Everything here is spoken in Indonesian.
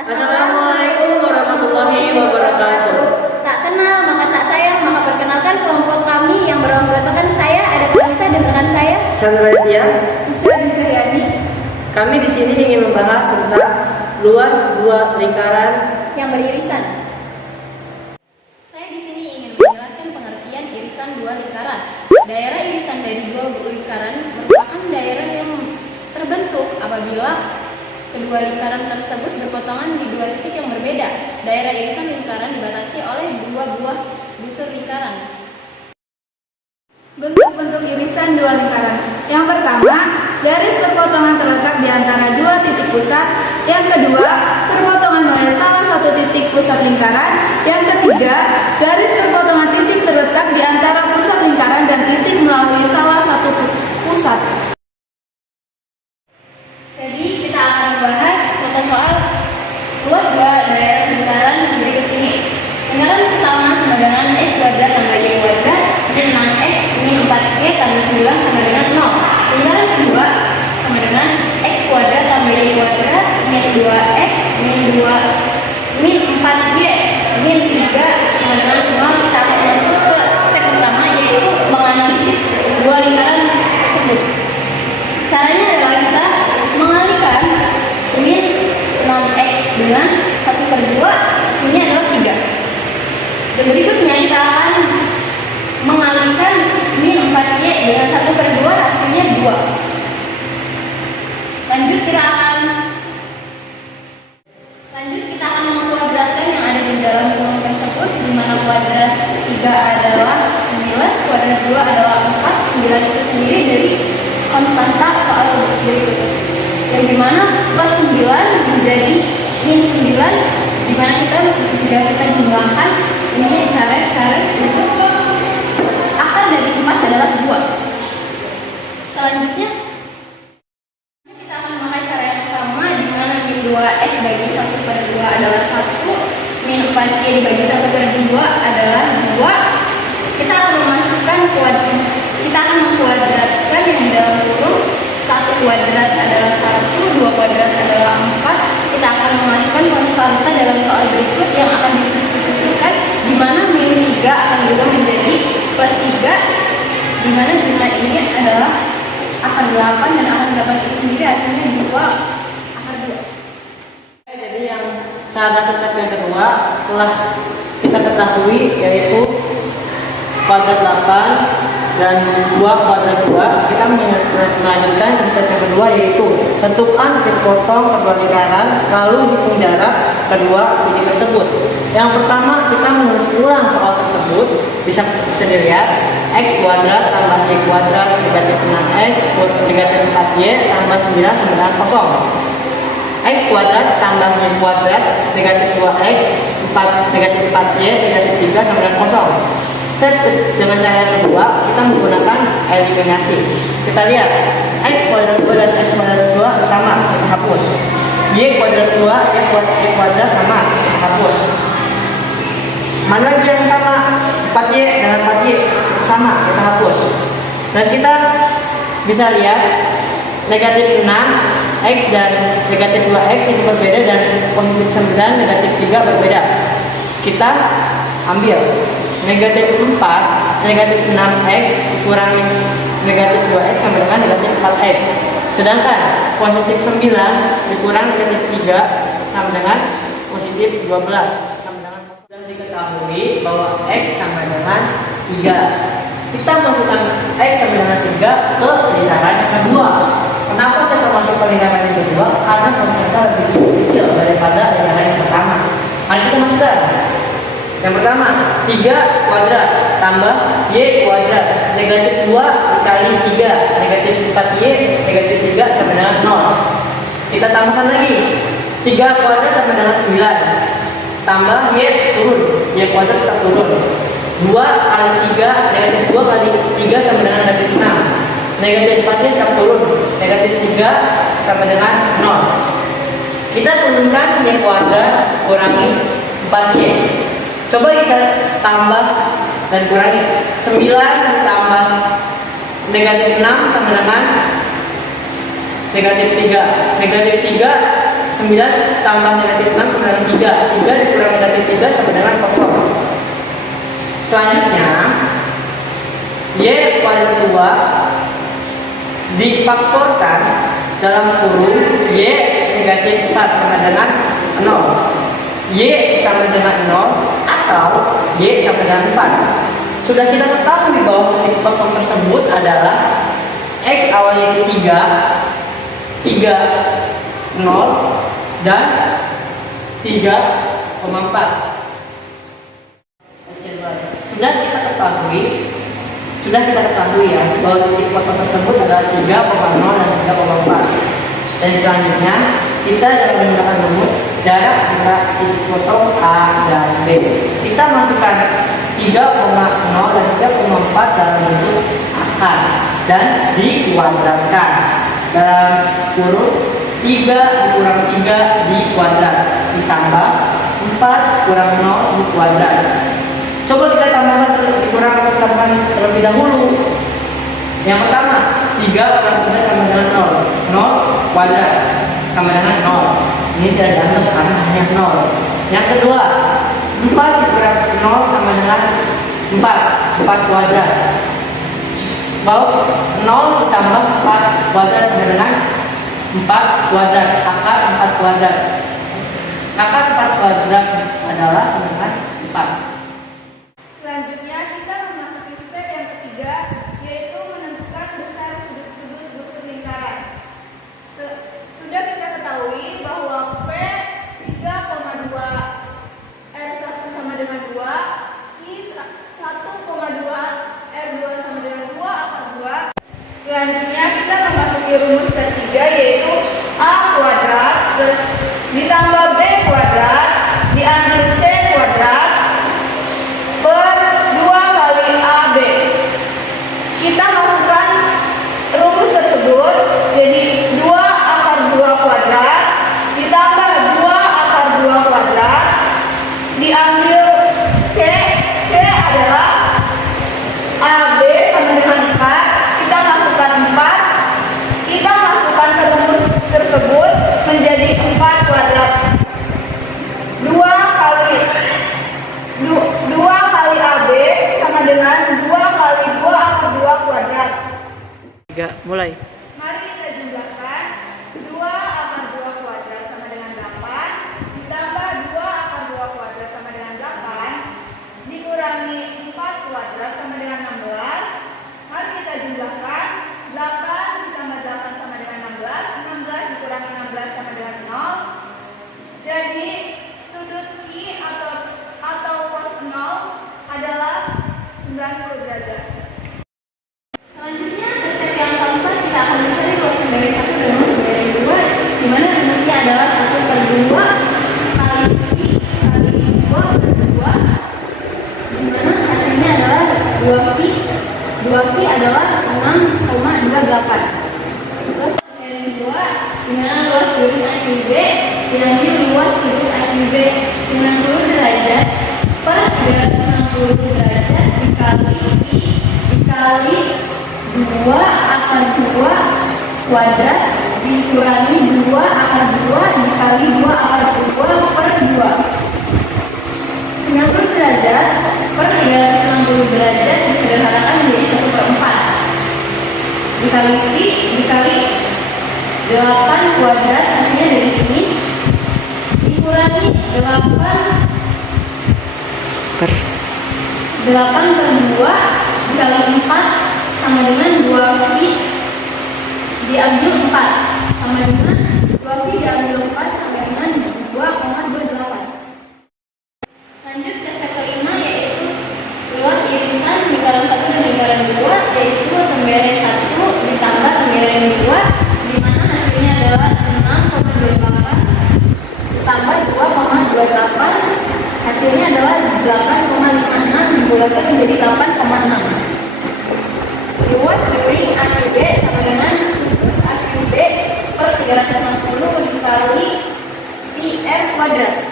Assalamualaikum warahmatullahi wabarakatuh. Tak kenal maka tak sayang, maka perkenalkan kelompok kami yang beranggotakan saya ada Kamita dan rekan saya Chandra Tia. Ica dan Cahyani. Kami di sini ingin membahas tentang luas dua lingkaran Yang beririsan. Saya di sini ingin menjelaskan pengertian irisan dua lingkaran. Daerah irisan dari dua lingkaran merupakan daerah yang terbentuk apabila kedua lingkaran tersebut berpotongan di dua titik yang berbeda. Daerah irisan lingkaran dibatasi oleh dua buah busur lingkaran. Bentuk-bentuk irisan dua lingkaran. Yang pertama, garis perpotongan terletak di antara dua titik pusat. Yang kedua, perpotongan melalui salah satu titik pusat lingkaran. Yang ketiga, garis perpotongan titik terletak di antara pusat lingkaran dan titik melalui salah satu pusat. Jadi kita akan membahas contoh soal luas dua daerah lingkaran berikut ini. Lingkaran pertama sama dengan x kuadrat tambah y kuadrat min 6x min 4y tambah 9 sama dengan 0. Lingkaran kedua sama dengan x kuadrat tambah y kuadrat min 2x min 4y min 3 sama dengan 0. Kita akan masuk ke step pertama, yaitu menganalisis dua lingkaran tersebut. Caranya adalah kita mengalihkan min 6x dengan 1/2, hasilnya adalah 3. Dan berikutnya kita akan mengalihkan min 4y dengan 1/2, hasilnya 2. Lanjut kita akan mengkuadratkan yang ada di dalam kurung tersebut, di mana kuadrat 3 adalah 9, kuadrat 2 adalah 4. 9 itu sendiri dari konstanta soal berikut, yang dimana plus 9 menjadi min 9, dimana jika kita jumlahkan ini cara itu akar dari 4 adalah 2. Selanjutnya kita akan memakai cara yang sama, dimana min 2x bagi 1/2 adalah 1, min 4y dibagi 1/2 adalah 2. Kita akan mengkuadratkan yang dalam kurung 1 kuadrat adalah 1, 2 kuadrat adalah 4. Kita akan memasukkan konstanta dalam soal berikut yang akan disubstitusikan, di mana min 3 akan berubah menjadi plus 3, di mana jumlah ini adalah akar 8 dan akar 8 itu sendiri hasilnya 2 akar 2. Jadi yang cara step yang kedua telah kita ketahui, yaitu kuadrat 8 dan 2 kuadrat 2. Kita melanjutkan ke step yang kedua, yaitu tentukan titik potong kedua lingkaran, lalu hitung jarak kedua titik tersebut. Yang pertama, kita menulis ulang soal tersebut. Bisa dilihat x kuadrat tambah y kuadrat negatif 6x negatif 4y tambah 9 sama dengan 0. X kuadrat tambah y kuadrat negatif 2x negatif 4y negatif 3 sama dengan 0. Step dengan cara yang kedua, kita menggunakan eliminasi. Kita lihat x kuadrat 2 dan x kuadrat 2 sama, kita hapus. Y kuadrat 2 y kuadrat sama, kita hapus. Mana lagi yang sama? 4y dengan 4y sama, kita hapus. Dan kita bisa lihat negatif 6 x dan negatif 2x itu berbeda, dan positif 9 negatif 3 berbeda. Kita ambil negatif 4 negatif 6x dikurangi negatif 2x sama dengan negatif 4x. Sedangkan positif 9 dikurang negatif 3 sama dengan positif 12. Sudah diketahui bahwa x sama dengan 3. Kita masukkan x sama dengan 3 ke lingkaran yang kedua. Kenapa kita masuk ke lingkaran yang kedua? Karena prosesnya lebih kecil daripada lingkaran yang pertama. Mari kita masukkan. Yang pertama, 3 kuadrat tambah y kuadrat negatif 2 kali 3 negatif 4y negatif 3 sama dengan 0. Kita tambahkan lagi, 3 kuadrat sama dengan 9 tambah y turun, y kuadrat tetap turun, 2 kali 3 negatif 2 kali 3 sama dengan negatif 6, negatif 4y tetap turun, negatif 3 sama dengan 0. Kita turunkan y kuadrat kurangi 4y. Coba kita tambah dan kurangi. 9 tambah negatif 6 sama dengan negatif 3. Negatif 3 9 tambah negatif 6 sama dengan 3. 3 dikurangi negatif 3 sama dengan kosong. Selanjutnya, Y kuadrat 2 difaktorkan dalam kurung Y negatif 4 sama dengan 0. Y sama dengan 0 atau Y sama dengan 4. Sudah kita ketahui bahwa titik potong tersebut adalah X awalnya itu 3, 0 dan 3,4. Sudah kita ketahui ya bahwa titik potong tersebut adalah 3,0 dan 3,4. Dan selanjutnya kita dalam menggunakan rumus jarak antara titik potong A dan B. Kita masukkan 3,0 dan 3,4 dalam bentuk akar dan dikuadratkan dalam kurung 3 dikurang 3 dikuadrat ditambah 4 kurang 0 dikuadrat. Coba kita tambahkan terlebih dahulu. Yang pertama, 3 kurang 3 sama dengan 0. 0 kuadrat sama dengan 0. Ini tidak dianggap karena hanya 0. Yang kedua, 4 dikurang 0 sama dengan 4 kuadrat. Bahwa 0 ditambah 4 kuadrat sama dengan 4 kuadrat. Akar 4 kuadrat. Akar 4 kuadrat adalah sama dengan 4. Selanjutnya kita memasuki step yang ketiga, yaitu menentukan besar sudut-sudut busur lingkaran. Sudah kita ketahui bahwa P 3,2 R1 sama dengan 2, I 1,2 R2 sama dengan 2 akar 2. Selanjutnya kita memasuki rumus ketiga, yaitu A kuadrat plus ditambah B kuadrat diambil C kuadrat per 2 kali AB. Kita masukkan rumus tersebut jadi 2 akar 2 kuadrat ditambah 2 akar 2 kuadrat diambil C. C adalah AB sama dengan 4. Kita masukkan 4. Kita masukkan ke rumus tersebut menjadi 4 kuadrat. 2 kali AB sama dengan 2 kali 2 akar 2 kuadrat. 3, mulai. Mari kita jumlahkan. 2 akar 2 kuadrat sama dengan 8 ditambah 2 akar 2 kuadrat sama dengan 8 dikurangi 4 kuadrat sama dengan 16. Mari kita jumlahkan. 8 ditambah 8 sama dengan 16. 16 dikurangi 16 sama dengan 0. Jadi sudut I atau cos 0 adalah 90 derajat. Selanjutnya, ke step yang keempat, kita akan mencari ruas pembaris 1 dan ruas pembaris 2, di mana rumusnya adalah 1/2 kali pi kali 2/2, di mana hasilnya adalah 2pi. 2pi adalah 6,28. Ruas pembaris 2, di mana luas sudut AQB diambil luas sudut AQB 90 derajat per 360 derajat dikali pi dikali 2 akar 2 kuadrat dikurangi 2 akar 2 dikali 2 akar 2 per 2. 90 derajat per 360 derajat disederhanakan menjadi 1/4 dikali pi dikali 8 kuadrat, hasilnya dari sini dikurangi 8 per 2 dikali 4 sama dengan 2pi diambil 4 sama dengan 2pi diambil 4 sama dengan 2,28. Lanjut ke step kelima, yaitu luas irisan lingkaran 1 dan lingkaran 2, yaitu pembaris 1 ditambah pembaris 2, di mana hasilnya adalah 6,28 ditambah 2,28, hasilnya adalah 8,56 dibulatkan menjadi 8,6. Luas duri AQB sama dengan sudut AQB per 360 dikali pi R kuadrat.